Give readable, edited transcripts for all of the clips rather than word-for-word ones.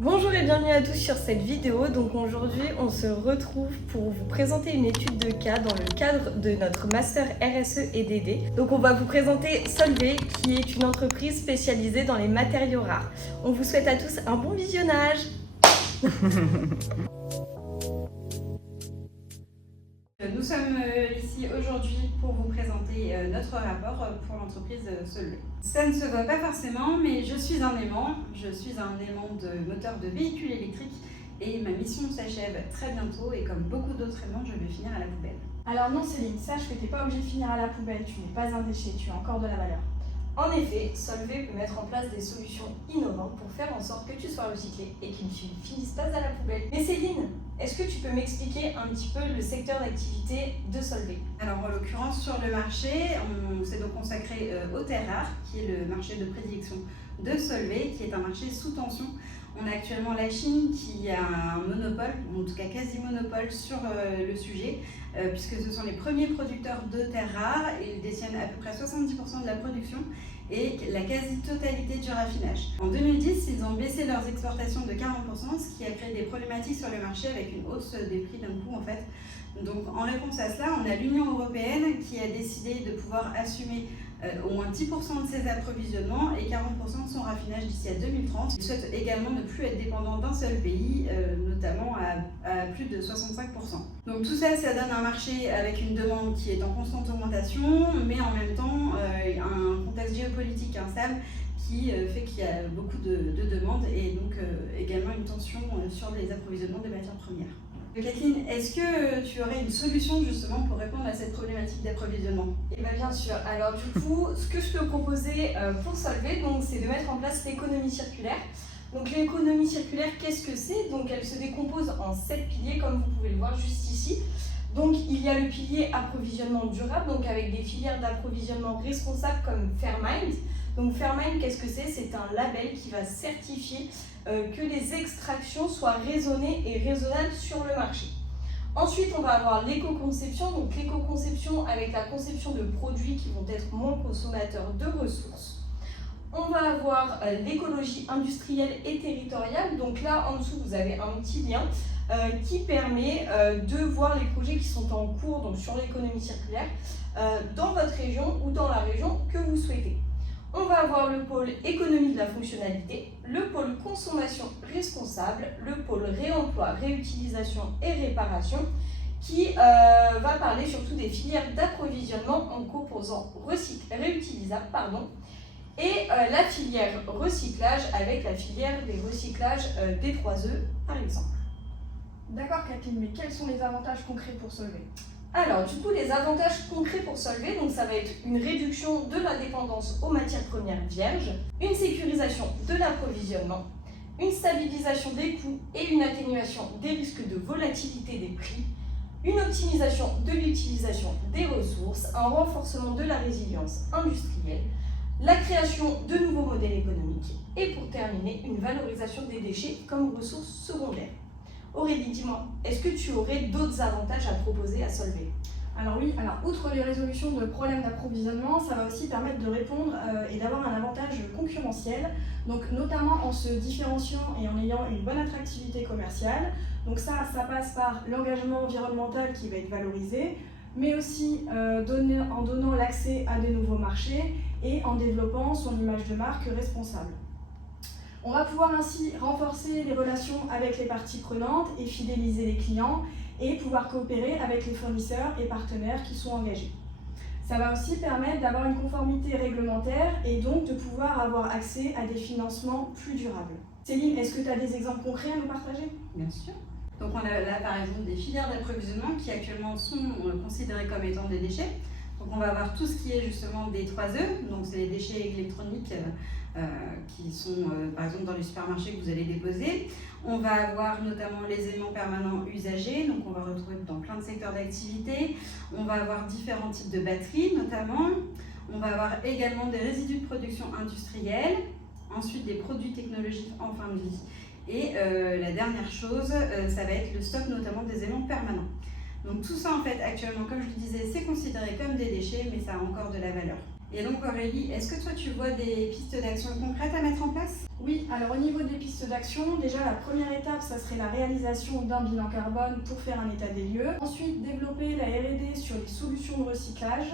Bonjour et bienvenue à tous sur cette vidéo. Donc aujourd'hui on se retrouve pour vous présenter une étude de cas dans le cadre de notre master RSE et DD. Donc on va vous présenter Solvay qui est une entreprise spécialisée dans les matériaux rares. On vous souhaite à tous un bon visionnage. Nous sommes ici aujourd'hui pour vous présenter notre rapport pour l'entreprise Solvay. Ça ne se voit pas forcément, mais je suis un aimant. Je suis un aimant de moteur de véhicules électriques et ma mission s'achève très bientôt et comme beaucoup d'autres aimants, je vais finir à la poubelle. Alors non Céline, sache que tu n'es pas obligée de finir à la poubelle, tu n'es pas un déchet, tu as encore de la valeur. En effet, Solvay peut mettre en place des solutions innovantes pour faire en sorte que tu sois recyclé et qu'il ne finisse pas à la poubelle. Mais Céline, est-ce que tu peux m'expliquer un petit peu le secteur d'activité de Solvay? Alors en l'occurrence sur le marché, on s'est donc consacré aux terres rares, qui est le marché de prédilection de Solvay, qui est un marché sous tension. On a actuellement la Chine qui a un monopole, en tout cas quasi-monopole sur le sujet, puisque ce sont les premiers producteurs de terres rares. Ils détiennent à peu près 70% de la production et la quasi-totalité du raffinage. En 2010, ils ont baissé leurs exportations de 40%, ce qui a créé des problématiques sur le marché avec une hausse des prix d'un coup en fait. Donc en réponse à cela, on a l'Union européenne qui a décidé de pouvoir assumer au moins 10% de ses approvisionnements et 40% de son raffinage d'ici à 2030. Il souhaite également ne plus être dépendant d'un seul pays, notamment à plus de 65%. Donc tout ça, ça donne un marché avec une demande qui est en constante augmentation, mais en même temps un contexte géopolitique instable qui fait qu'il y a beaucoup de demandes et donc également une tension sur les approvisionnements des matières premières. Kathleen, est-ce que tu aurais une solution justement pour répondre à cette problématique d'approvisionnement? Eh bien sûr, alors du coup, ce que je peux proposer pour Solvay, c'est de mettre en place l'économie circulaire. Donc l'économie circulaire, qu'est-ce que c'est? Donc elle se décompose en 7 piliers, comme vous pouvez le voir juste ici. Donc il y a le pilier approvisionnement durable, donc avec des filières d'approvisionnement responsables comme Fairmind. Donc Fairmind, qu'est-ce que c'est? C'est un label qui va certifier que les extractions soient raisonnées et raisonnables sur le marché. Ensuite, on va avoir l'éco-conception, donc l'éco-conception avec la conception de produits qui vont être moins consommateurs de ressources. On va avoir l'écologie industrielle et territoriale, donc là en dessous vous avez un petit lien qui permet de voir les projets qui sont en cours donc sur l'économie circulaire dans votre région ou dans la région que vous souhaitez. On va avoir le pôle économie de la fonctionnalité, le pôle consommation responsable, le pôle réemploi, réutilisation et réparation qui va parler surtout des filières d'approvisionnement en composants réutilisables et la filière recyclage avec la filière des recyclages des 3E par exemple. D'accord Kathleen, mais quels sont les avantages concrets pour Solvay? Alors du coup les avantages concrets pour Solvay, donc ça va être une réduction de la dépendance aux matières premières vierges, une sécurisation de l'approvisionnement, une stabilisation des coûts et une atténuation des risques de volatilité des prix, une optimisation de l'utilisation des ressources, un renforcement de la résilience industrielle, la création de nouveaux modèles économiques et pour terminer une valorisation des déchets comme ressources secondaires. Aurélie, dis-moi, est-ce que tu aurais d'autres avantages à proposer à Solvay? Alors oui, outre les résolutions de problèmes d'approvisionnement, ça va aussi permettre de répondre et d'avoir un avantage concurrentiel, donc notamment en se différenciant et en ayant une bonne attractivité commerciale. Donc ça passe par l'engagement environnemental qui va être valorisé, mais aussi en donnant l'accès à des nouveaux marchés et en développant son image de marque responsable. On va pouvoir ainsi renforcer les relations avec les parties prenantes et fidéliser les clients et pouvoir coopérer avec les fournisseurs et partenaires qui sont engagés. Ça va aussi permettre d'avoir une conformité réglementaire et donc de pouvoir avoir accès à des financements plus durables. Céline, est-ce que tu as des exemples concrets à nous partager? Bien sûr. Donc on a là par exemple des filières d'approvisionnement qui actuellement sont considérées comme étant des déchets. Donc on va avoir tout ce qui est justement des 3E, donc c'est les déchets électroniques qui sont par exemple dans les supermarchés que vous allez déposer. On va avoir notamment les aimants permanents usagés, donc on va retrouver dans plein de secteurs d'activité. On va avoir différents types de batteries notamment. On va avoir également des résidus de production industrielle, ensuite des produits technologiques en fin de vie. Et la dernière chose, ça va être le stock notamment des aimants permanents. Donc tout ça en fait actuellement, comme je le disais, c'est considéré comme des déchets, mais ça a encore de la valeur. Et donc Aurélie, est-ce que toi tu vois des pistes d'action concrètes à mettre en place? Oui, alors au niveau des pistes d'action, déjà la première étape, ça serait la réalisation d'un bilan carbone pour faire un état des lieux. Ensuite, développer la R&D sur les solutions de recyclage,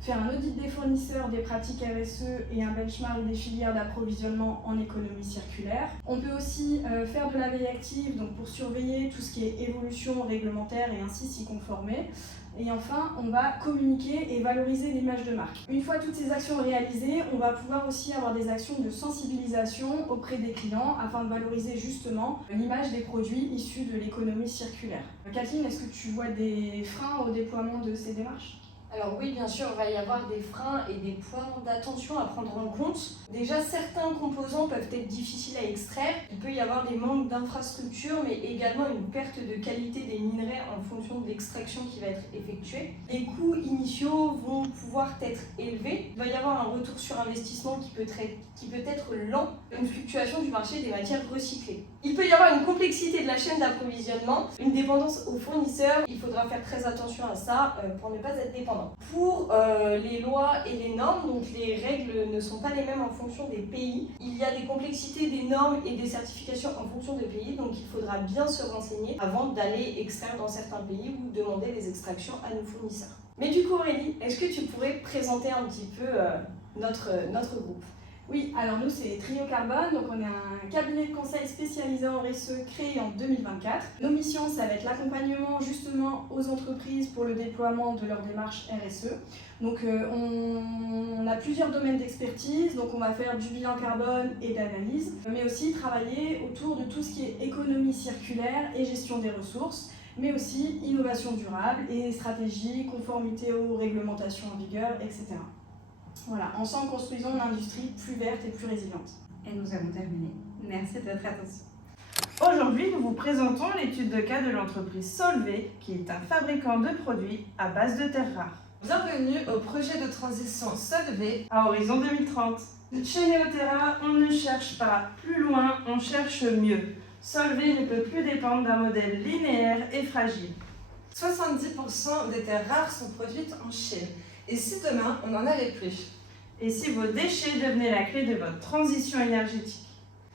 faire un audit des fournisseurs, des pratiques RSE et un benchmark des filières d'approvisionnement en économie circulaire. On peut aussi faire de la veille active, donc pour surveiller tout ce qui est évolution réglementaire et ainsi s'y conformer. Et enfin, on va communiquer et valoriser l'image de marque. Une fois toutes ces actions réalisées, on va pouvoir aussi avoir des actions de sensibilisation auprès des clients afin de valoriser justement l'image des produits issus de l'économie circulaire. Kathleen, est-ce que tu vois des freins au déploiement de ces démarches ? Alors oui, bien sûr, il va y avoir des freins et des points d'attention à prendre en compte. Déjà, certains composants peuvent être difficiles à extraire. Il peut y avoir des manques d'infrastructures, mais également une perte de qualité des minerais en fonction de l'extraction qui va être effectuée. Les coûts initiaux vont pouvoir être élevés. Il va y avoir un retour sur investissement qui peut être lent, une fluctuation du marché des matières recyclées. Il peut y avoir une complexité de la chaîne d'approvisionnement, une dépendance aux fournisseurs. Il faudra faire très attention à ça pour ne pas être dépendant. Pour les lois et les normes, donc les règles ne sont pas les mêmes en fonction des pays. Il y a des complexités des normes et des certifications en fonction des pays, donc il faudra bien se renseigner avant d'aller extraire dans certains pays ou demander les extractions à nos fournisseurs. Mais du coup Aurélie, est-ce que tu pourrais présenter un petit peu notre groupe ? Oui, alors nous c'est Trio Carbone, donc on est un cabinet de conseil spécialisé en RSE créé en 2024. Nos missions, ça va être l'accompagnement justement aux entreprises pour le déploiement de leur démarche RSE. Donc on a plusieurs domaines d'expertise, donc on va faire du bilan carbone et d'analyse, mais aussi travailler autour de tout ce qui est économie circulaire et gestion des ressources, mais aussi innovation durable et stratégie, conformité aux réglementations en vigueur, etc. Voilà, ensemble construisons une industrie plus verte et plus résiliente. Et nous avons terminé. Merci de votre attention. Aujourd'hui, nous vous présentons l'étude de cas de l'entreprise Solvay, qui est un fabricant de produits à base de terres rares. Bienvenue au projet de transition Solvay À horizon 2030. Chez Neoterra, on ne cherche pas plus loin, on cherche mieux. Solvay ne peut plus dépendre d'un modèle linéaire et fragile. 70% des terres rares sont produites en Chine. Et si demain, on n'en avait plus ? Et si vos déchets devenaient la clé de votre transition énergétique ?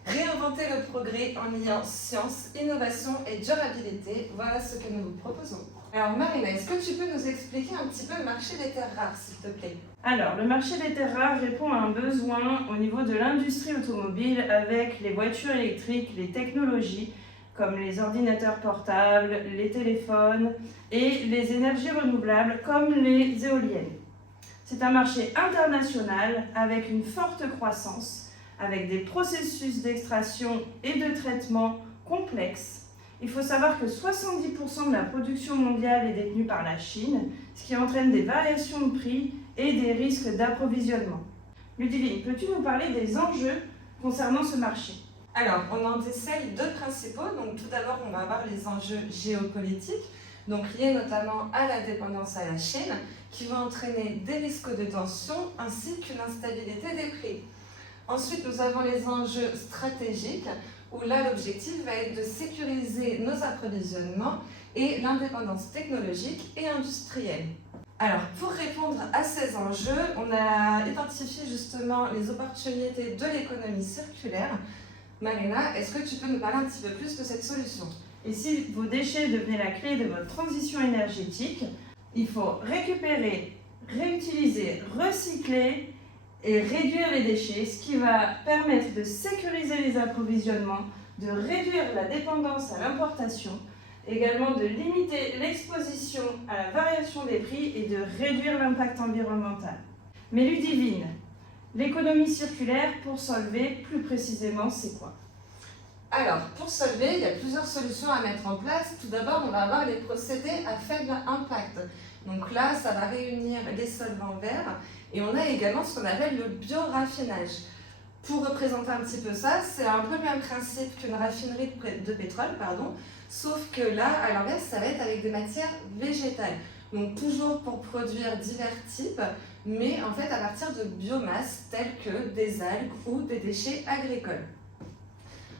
Réinventer le progrès en liant science, innovation et durabilité, voilà ce que nous vous proposons. Alors Marina, est-ce que tu peux nous expliquer un petit peu le marché des terres rares, s'il te plaît ? Alors, le marché des terres rares répond à un besoin au niveau de l'industrie automobile avec les voitures électriques, les technologies comme les ordinateurs portables, les téléphones et les énergies renouvelables comme les éoliennes. C'est un marché international avec une forte croissance, avec des processus d'extraction et de traitement complexes. Il faut savoir que 70% de la production mondiale est détenue par la Chine, ce qui entraîne des variations de prix et des risques d'approvisionnement. Ludivine, peux-tu nous parler des enjeux concernant ce marché ? Alors, on en décèle deux principaux. Donc, tout d'abord, on va avoir les enjeux géopolitiques, donc liés notamment à la dépendance à la Chine, qui vont entraîner des risques de tension ainsi qu'une instabilité des prix. Ensuite, nous avons les enjeux stratégiques, où là, l'objectif va être de sécuriser nos approvisionnements et l'indépendance technologique et industrielle. Alors, pour répondre à ces enjeux, on a identifié justement les opportunités de l'économie circulaire. Marina, est-ce que tu peux nous parler un petit peu plus de cette solution ? Et si vos déchets devenaient la clé de votre transition énergétique, il faut récupérer, réutiliser, recycler et réduire les déchets, ce qui va permettre de sécuriser les approvisionnements, de réduire la dépendance à l'importation, également de limiter l'exposition à la variation des prix et de réduire l'impact environnemental. Mais Ludivine, l'économie circulaire pour Solvay, plus précisément, c'est quoi ? Alors, pour Solvay, il y a plusieurs solutions à mettre en place. Tout d'abord, on va avoir les procédés à faible impact. Donc là, ça va réunir les solvants verts et on a également ce qu'on appelle le bioraffinage. Pour représenter un petit peu ça, c'est un peu le même principe qu'une raffinerie de pétrole, sauf que là, à l'inverse, ça va être avec des matières végétales. Donc toujours pour produire divers types, mais en fait à partir de biomasse telles que des algues ou des déchets agricoles.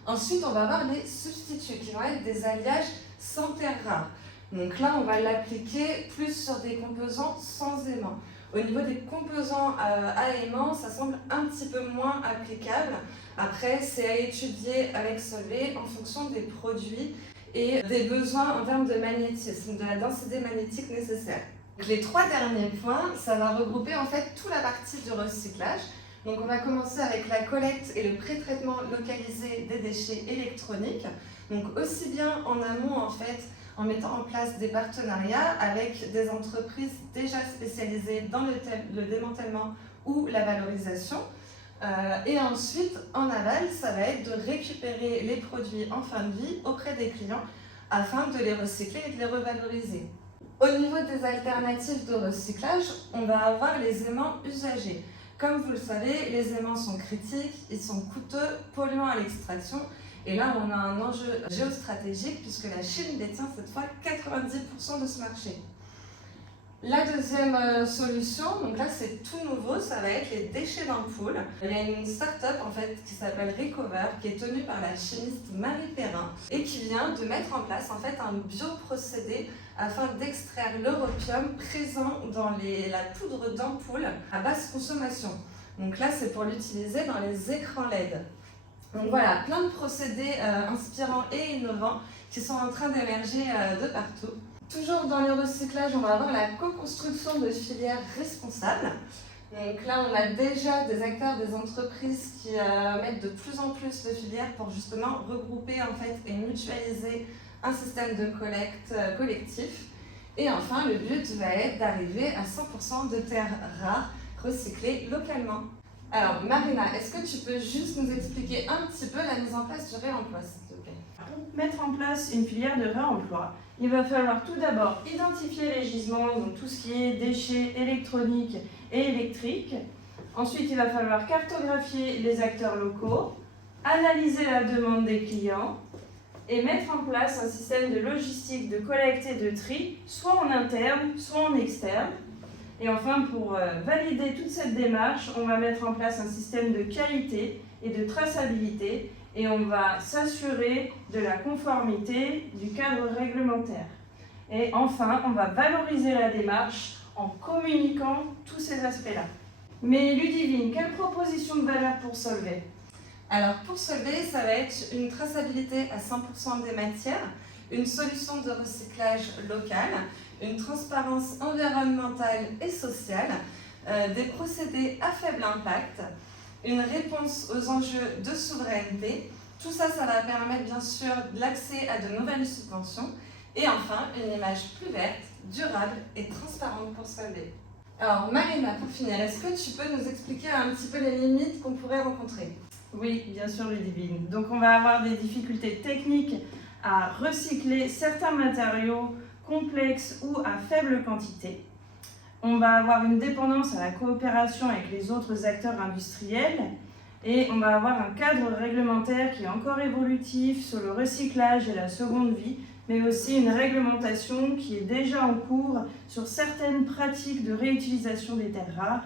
Ensuite, on va avoir les substituts qui vont être des alliages sans terres rares. Donc là, on va l'appliquer plus sur des composants sans aimant. Au niveau des composants à aimants, ça semble un petit peu moins applicable. Après, c'est à étudier avec Solvay en fonction des produits et des besoins en termes de magnétisme, de la densité magnétique nécessaire. Donc, les 3 derniers points, ça va regrouper en fait toute la partie du recyclage. Donc on va commencer avec la collecte et le pré-traitement localisé des déchets électroniques. Donc aussi bien en amont en fait, en mettant en place des partenariats avec des entreprises déjà spécialisées dans le démantèlement ou la valorisation. Et ensuite, en aval, ça va être de récupérer les produits en fin de vie auprès des clients afin de les recycler et de les revaloriser. Au niveau des alternatives de recyclage, on va avoir les aimants usagés. Comme vous le savez, les aimants sont critiques, ils sont coûteux, polluants à l'extraction. Et là, on a un enjeu géostratégique puisque la Chine détient cette fois 90% de ce marché. La deuxième solution, donc là c'est tout nouveau, ça va être les déchets d'ampoule. Il y a une start-up en fait qui s'appelle Recover, qui est tenue par la chimiste Marie Perrin et qui vient de mettre en place en fait un bioprocédé afin d'extraire l'europium présent dans la poudre d'ampoule à basse consommation. Donc là c'est pour l'utiliser dans les écrans LED. Donc voilà, plein de procédés inspirants et innovants qui sont en train d'émerger de partout. Toujours dans le recyclage, on va avoir la co-construction de filières responsables. Donc là, on a déjà des acteurs, des entreprises qui mettent de plus en plus de filières pour justement regrouper en fait, et mutualiser un système de collecte collectif. Et enfin, le but va être d'arriver à 100% de terres rares recyclées localement. Alors Marina, est-ce que tu peux juste nous expliquer un petit peu la mise en place du réemploi, s'il te plaît? Pour mettre en place une filière de réemploi, il va falloir tout d'abord identifier les gisements, donc tout ce qui est déchets électroniques et électriques. Ensuite, il va falloir cartographier les acteurs locaux, analyser la demande des clients et mettre en place un système de logistique de collecte et de tri, soit en interne, soit en externe. Et enfin, pour valider toute cette démarche, on va mettre en place un système de qualité et de traçabilité et on va s'assurer de la conformité du cadre réglementaire. Et enfin, on va valoriser la démarche en communiquant tous ces aspects-là. Mais Ludivine, quelle proposition de valeur pour Solvay? Alors pour Solvay, ça va être une traçabilité à 100% des matières, une solution de recyclage local, une transparence environnementale et sociale, des procédés à faible impact, une réponse aux enjeux de souveraineté. Tout ça, ça va permettre bien sûr l'accès à de nouvelles subventions et enfin une image plus verte, durable et transparente pour Solvay. Alors Marina, pour finir, est-ce que tu peux nous expliquer un petit peu les limites qu'on pourrait rencontrer? Oui, bien sûr Ludivine. Donc on va avoir des difficultés techniques à recycler certains matériaux complexes ou à faible quantité. On va avoir une dépendance à la coopération avec les autres acteurs industriels et on va avoir un cadre réglementaire qui est encore évolutif sur le recyclage et la seconde vie, mais aussi une réglementation qui est déjà en cours sur certaines pratiques de réutilisation des terres rares.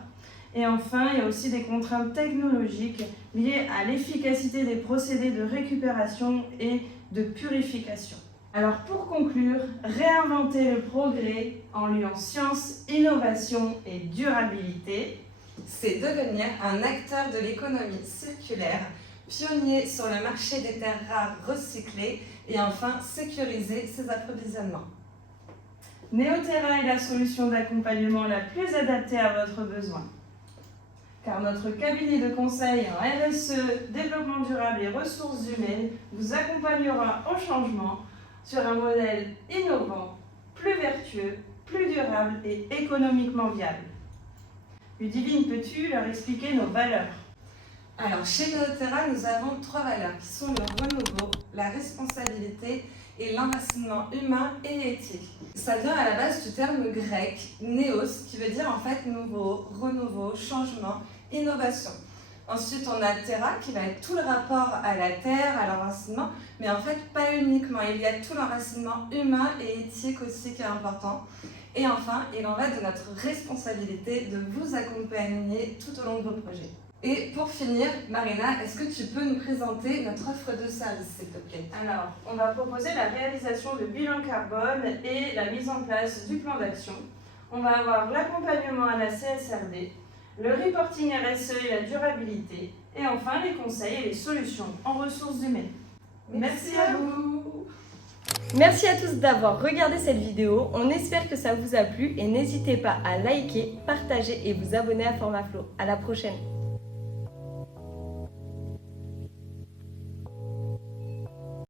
Et enfin, il y a aussi des contraintes technologiques liées à l'efficacité des procédés de récupération et de purification. Alors pour conclure, réinventer le progrès en liant science, innovation et durabilité, c'est devenir un acteur de l'économie circulaire, pionnier sur le marché des terres rares recyclées et enfin sécuriser ses approvisionnements. Neoterra est la solution d'accompagnement la plus adaptée à votre besoin. Car notre cabinet de conseil en RSE, développement durable et ressources humaines vous accompagnera au changement sur un modèle innovant, plus vertueux, plus durable et économiquement viable. Ludivine, peux-tu leur expliquer nos valeurs? Alors, chez Neoterra, nous avons 3 valeurs qui sont le renouveau, la responsabilité et l'enracinement humain et éthique. Ça vient à la base du terme grec néos, qui veut dire en fait nouveau, renouveau, changement, innovation. Ensuite, on a Terra qui va être tout le rapport à la terre, à l'enracinement, mais en fait pas uniquement. Il y a tout l'enracinement humain et éthique aussi qui est important. Et enfin, il en va de notre responsabilité de vous accompagner tout au long de vos projets. Et pour finir, Marina, est-ce que tu peux nous présenter notre offre de service, s'il te plaît? Alors, on va proposer la réalisation de bilan carbone et la mise en place du plan d'action. On va avoir l'accompagnement à la CSRD, le reporting RSE et la durabilité, et enfin les conseils et les solutions en ressources humaines. Merci à vous. Merci à tous d'avoir regardé cette vidéo, on espère que ça vous a plu et n'hésitez pas à liker, partager et vous abonner à Formaflow. À la prochaine.